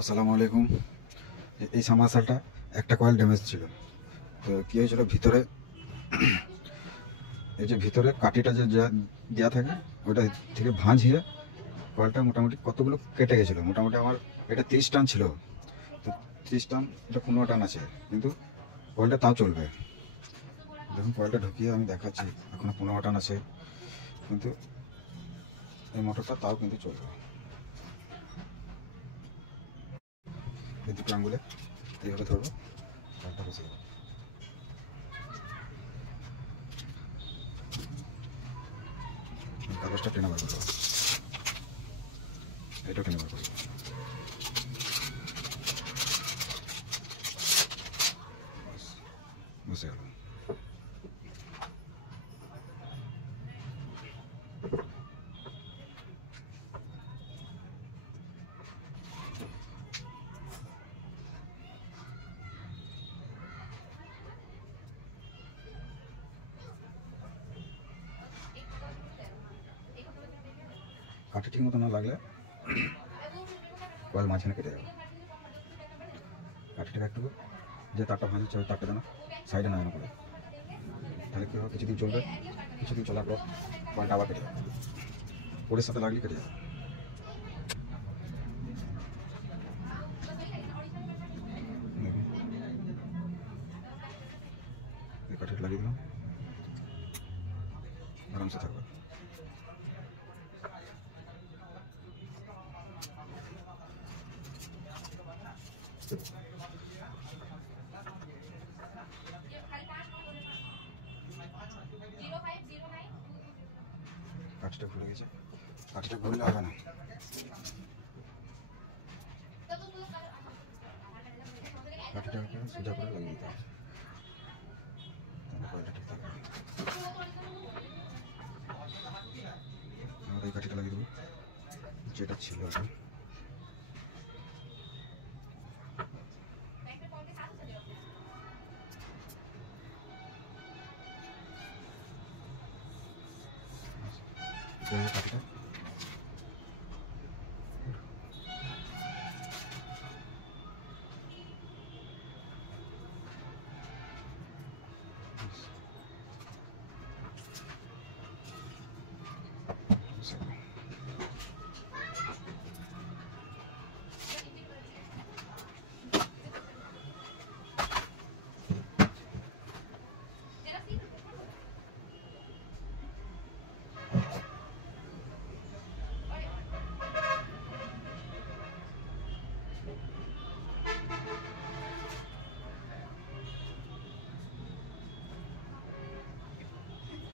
আসসালামু আলাইকুম। এই সাবমার্সালটা একটা কয়েল ড্যামেজ ছিল। তো কী হয়েছিল, ভিতরে এই যে ভিতরে কাঠিটা যে দেওয়া থাকে ওটা থেকে ভাঁজ হয়ে কয়েলটা মোটামুটি কতগুলো কেটে গেছিলো। মোটামুটি আমার এটা 30 টান ছিল। তো 30 টান, এটা 15 টান আছে, কিন্তু কয়েলটা তাও চলবে। দেখুন কয়েলটা ঢুকিয়ে আমি দেখাচ্ছি, এখনো 15 টান আছে, কিন্তু এই মোটরটা তাও কিন্তু চলবে। এই দুটো আঙুলে এইভাবে ধরবো, কয়েলটা বসে যাবে। কাগজটা টেনে বার করবো, এটা টেনে বার করবো। বসে গেল। কাঠি ঠিক মতো না লাগলে কয়েল মাঝখানে কেটে যাবে। কাঠিটাকে একটু, যে তারটা ভাঙা হচ্ছে ওই তারটা যেন সাইডে না করে, তাহলে কী হবে, কিছুদিন চলবে। কিছুদিন চলার পর কয়েলটা আবার কেটে যাবে, পোড়ের সাথে লাগলে কেটে যাবে। দেখুন এই কাঠিটা লাগিয়ে দিলাম, আরামসে থাকবে। কাঠিটা ভুলে গেছে, কাঠিটা ভুললে হবে না। কাঠিটাকে সোজা করে লাগিয়ে দিতে হবে, তাহলে কয়েলটা ঠিক থাকবে। আর এই কাঠিটা লাগিয়ে দেবো, যেটা ছিল ওটা। কাঠিটা